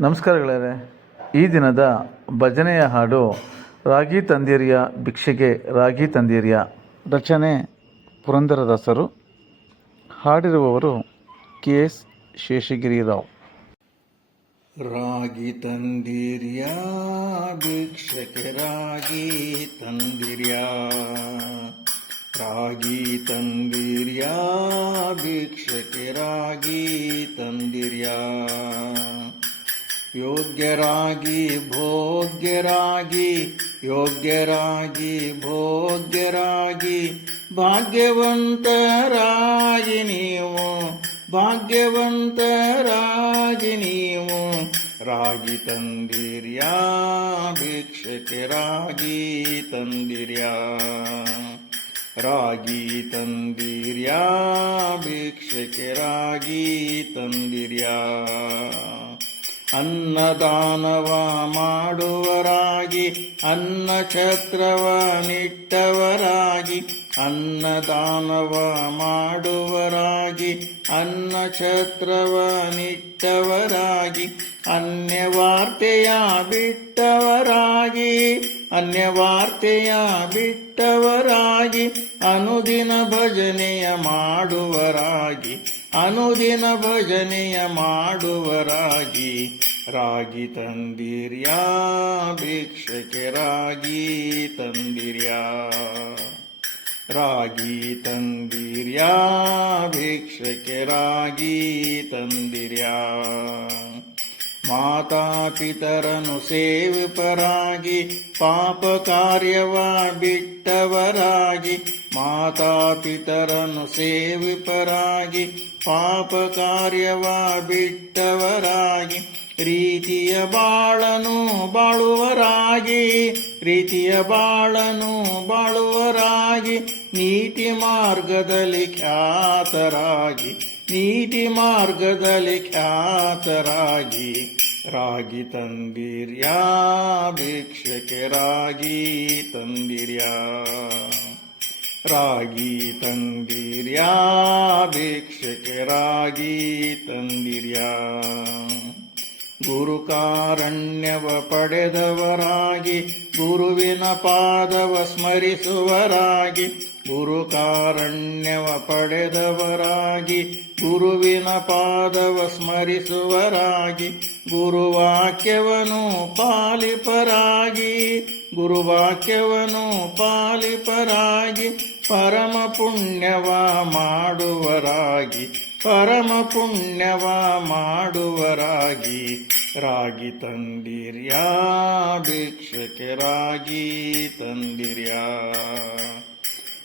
ನಮಸ್ಕಾರಗಳೇ. ಈ ದಿನದ ಭಜನೆಯ ಹಾಡು ರಾಗಿ ತಂದಿರಿಯ ಭಿಕ್ಷೆಗೆ ರಾಗಿ ತಂದಿರಿಯ ರಚನೆ ಪುರಂದರದಾಸರು. ಹಾಡಿರುವವರು ಕೆ ಎಸ್ ಶೇಷಗಿರಿರಾವ್. ರಾಗಿ ತಂದಿರಿಯ ಭಿಕ್ಷಕ್ಕೆ ರಾಗಿ ತಂದಿರಿಯ, ರಾಗಿ ತಂದಿರ್ಯಾ ಭಿಕ್ಷಕ್ಕೆ ರಾಗಿ ತಂದಿರ್ಯಾ. ಯೋಗ್ಯರಾಗಿ ಭೋಗ್ಯರಾಗಿ ಯೋಗ್ಯರಾಗಿ ಭೋಗ್ಯರಾಗಿ ಭಾಗ್ಯವಂತರಾಗಿ ನೀವು ಭಾಗ್ಯವಂತರಾಗಿ ನೀವು ರಾಗಿ ತಂದಿರ್ಯಾ ಭಿಕ್ಷಕ್ಕೆ ರಾಗಿ ತಂದಿರ್ಯಾ ರಾಗಿ ತಂದಿರ್ಯಾ ಭಿಕ್ಷಕ್ಕೆ ರಾಗಿ ತಂದಿರ್ಯಾ ಅನ್ನದಾನವ ಮಾಡುವರಾಗಿ ಅನ್ನ ಛತ್ರವ ನಿಟ್ಟವರಾಗಿ ಅನ್ನದಾನವ ಮಾಡುವರಾಗಿ ಅನ್ನ ಛತ್ರವ ನಿಟ್ಟವರಾಗಿ ಅನ್ಯವಾರ್ತೆಯ ಬಿಟ್ಟವರಾಗಿ ಅನ್ಯವಾರ್ತೆಯ ಬಿಟ್ಟವರಾಗಿ, ಅನುದಿನ ಭಜನೆಯ ಮಾಡುವರಾಗಿ. ಅನುದಿನ ಭಜನೆಯ ಮಾಡುವರಾಗಿ. ರಾಗಿ ತಂದಿರ್ಯಾ ಭಿಕ್ಷಕೆ ರಾಗಿ ತಂದಿರ್ಯಾ. ರಾಗಿ ತಂದಿರ್ಯಾ ಭಿಕ್ಷಕೆ ರಾಗಿ ತಂದಿರ್ಯಾ. ಮಾತಾ ಪಿತರನು ಸೇವಿಪರಾಗಿ ಪಾಪ ಕಾರ್ಯವ ಬಿಟ್ಟವರಾಗಿ ಮಾತಾ ಪಿತರನು ಸೇವಿಪರಾಗಿ ಪಾಪ ಕಾರ್ಯವ ಬಿಟ್ಟವರಾಗಿ ರೀತಿಯ ಬಾಳನು ಬಾಳುವರಾಗಿ, ರೀತಿಯ ಬಾಳನು ಬಾಳುವರಾಗಿ, ನೀತಿ ಮಾರ್ಗದಲ್ಲಿ ಖ್ಯಾತರಾಗಿ, ನೀತಿ ಮಾರ್ಗದಲ್ಲಿ ಖ್ಯಾತರಾಗಿ. ರಾಗಿ ತಂದಿರ್ಯಾ ಭಿಕ್ಷಕ್ಕೆ ರಾಗಿ ತಂದಿರ್ಯಾ ರಾಗಿ ತಂದಿರ್ಯಾ ಭಿಕ್ಷಕ್ಕೆ ರಾಗಿ ತಂದಿರ್ಯಾ ಗುರುಕಾರಣ್ಯವ ಪಡೆದವರಾಗಿ ಗುರುವಿನ ಪಾದವ ಸ್ಮರಿಸುವರಾಗಿ ಗುರುಕಾರಣ್ಯವ ಪಡೆದವರಾಗಿ, ಗುರುವಿನ ಪಾದವ ಸ್ಮರಿಸುವರಾಗಿ ಗುರುವಾಕ್ಯವನು ಪಾಲಿಪರಾಗಿ ಗುರುವಾಕ್ಯವನು ಪಾಲಿಪರಾಗಿ, ಪರಮ ಪುಣ್ಯವ ಮಾಡುವರಾಗಿ, ಪರಮ ಪುಣ್ಯವ ಮಾಡುವರಾಗಿ, ರಾಗಿ ತಂದಿರ್ಯಾ ಭಿಕ್ಷಕರಾಗಿ ರಾಗಿ ತಂದಿರ್ಯಾ.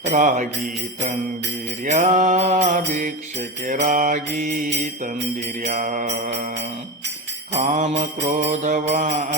ರಾಗಿ ತಂದಿರ್ಯಾ ಭಿಕ್ಷಕ್ಕೆ ರಾಗಿ ತಂದಿರ್ಯಾ. ಕಾಮ ಕ್ರೋಧವ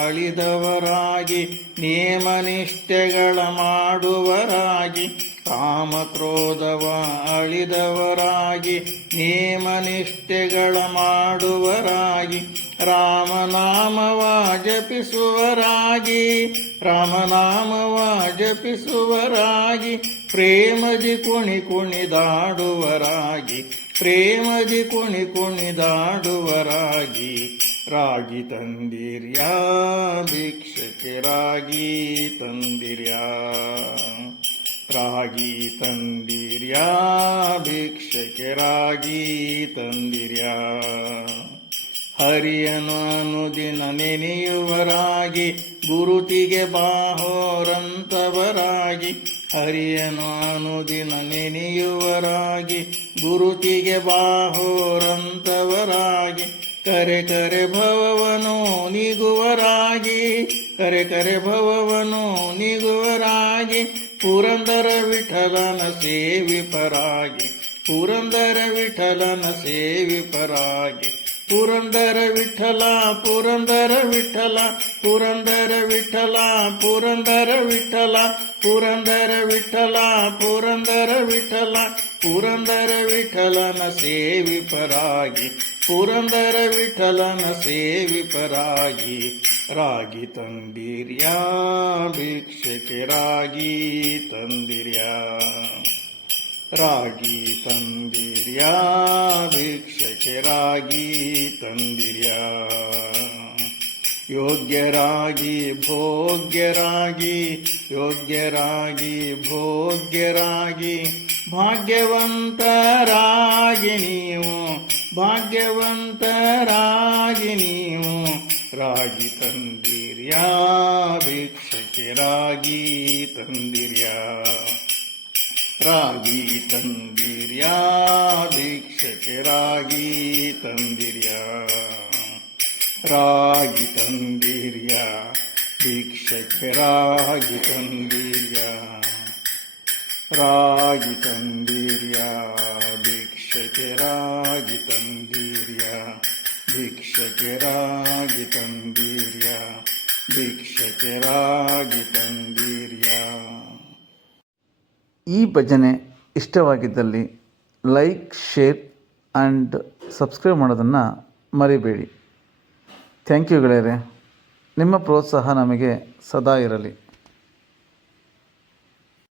ಅಳಿದವರಾಗಿ ನಿಯಮನಿಷ್ಠೆಗಳ ಮಾಡುವರಾಗಿ ಕಾಮ ಕ್ರೋಧವ ಅಳಿದವರಾಗಿ ನಿಯಮನಿಷ್ಠೆಗಳ ಮಾಡುವರಾಗಿ ರಾಮನಾಮವ ಜಪಿಸುವರಾಗಿ ರಾಮನಾಮವ ಜಪಿಸುವರಾಗಿ ಪ್ರೇಮದಿ ಕುಣಿ ಕುಣಿದಾಡುವರಾಗಿ ಪ್ರೇಮದಿ ಕುಣಿ ಕುಣಿದಾಡುವರಾಗಿ ರಾಗಿ ತಂದಿರ್ಯಾ ಭಿಕ್ಷಕ್ಕೆ ರಾಗಿ ತಂದಿರ್ಯ. ರಾಗಿ ತಂದಿರ್ಯಾ ಭಿಕ್ಷಕ್ಕೆ ರಾಗಿ ತಂದಿರ್ಯಾ. ಹರಿಯನು ಅನುದಿನ ನೆನೆಯುವರಾಗಿ, ಗುರುತಿಗೆ ಬಾಹೋರಂತವರಾಗಿ ಹರಿಯನು ದಿನ ನೆನೆಯುವರಾಗಿ ಗುರುತಿಗೆ ಬಾಹೋರಂತವರಾಗಿ, ಕರೆ ಕರೆ ಭವವನು ನಿಗುವರಾಗಿ, ಕರೆ ಕರೆ ಭವವನು ನಿಗುವರಾಗಿ, ಪುರಂದರ ವಿಠಲನ ಸೇವಿಪರಾಗಿ, ಪುರಂದರ ವಿಠಲನ ಸೇವಿಪರಾಗಿ. ಪುರಂದರ ವಿಠಲ ಪುರಂದರ ವಿಠಲ ಪುರಂದರ ವಿಠಲ ಪುರಂದರ ವಿಠಲ ಪುರಂದರ ವಿಠಲ ಪುರಂದರ ವಿಠಲ ಪುರಂದರ ವಿಠಲನ ಸೇವಿಪರಾಗಿ ಪುರಂದರ ವಿಠಲನ ಸೇವಿಪರಾಗಿ ರಾಗಿ ತಂದಿರ್ಯಾ ಭಿಕ್ಷಕ್ಕೆ ರಾಗಿ ತಂದಿರ್ಯಾ ರಾಗಿ ತಂದಿರ್ಯಾ ಭಿಕ್ಷಕೆ ರಾಗಿ ತಂದಿರ್ಯಾ. ಯೋಗ್ಯರಾಗಿ ಭೋಗ್ಯರಾಗಿ ಯೋಗ್ಯರಾಗಿ ಭೋಗ್ಯರಾಗಿ ಭಾಗ್ಯವಂತರಾಗಿ ನೀವು ಭಾಗ್ಯವಂತರಾಗಿ ನೀವು. ರಾಗಿ ತಂದಿರ್ಯಾ ಭಿಕ್ಷಕರಾಗಿ ತಂದಿರ್ಯಾ. ರಾಗಿ ತಂದಿರ್ಯಾ ಭಿಕ್ಷಕರಾಗಿ ತಂದಿರ್ಯಾ ರಾಗಿ ತಂದಿರ್ಯಾ ಭಿಕ್ಷಕರಾಗಿ ತಂದಿರ್ಯಾ ರಾಗಿ ತಂದಿರ್ಯಾ ಭಿಕ್ಷಕರಾಗಿ ತಂದಿರ್ಯಾ ಭಿಕ್ಷಕರಾಗಿ ತಂದಿರ್ಯಾ ಭಿಕ್ಷಕರಾಗಿ ತಂದಿರ್ಯಾ ಈ ಭಜನೆ ಇಷ್ಟವಾಗಿದ್ದಲ್ಲಿ ಲೈಕ್, ಶೇರ್ ಆ್ಯಂಡ್ ಸಬ್ಸ್ಕ್ರೈಬ್ ಮಾಡೋದನ್ನು ಮರಿಬೇಡಿ. ಥ್ಯಾಂಕ್ ಯು ಗೆಳೆಯರೆ. ನಿಮ್ಮ ಪ್ರೋತ್ಸಾಹ ನಮಗೆ ಸದಾ ಇರಲಿ.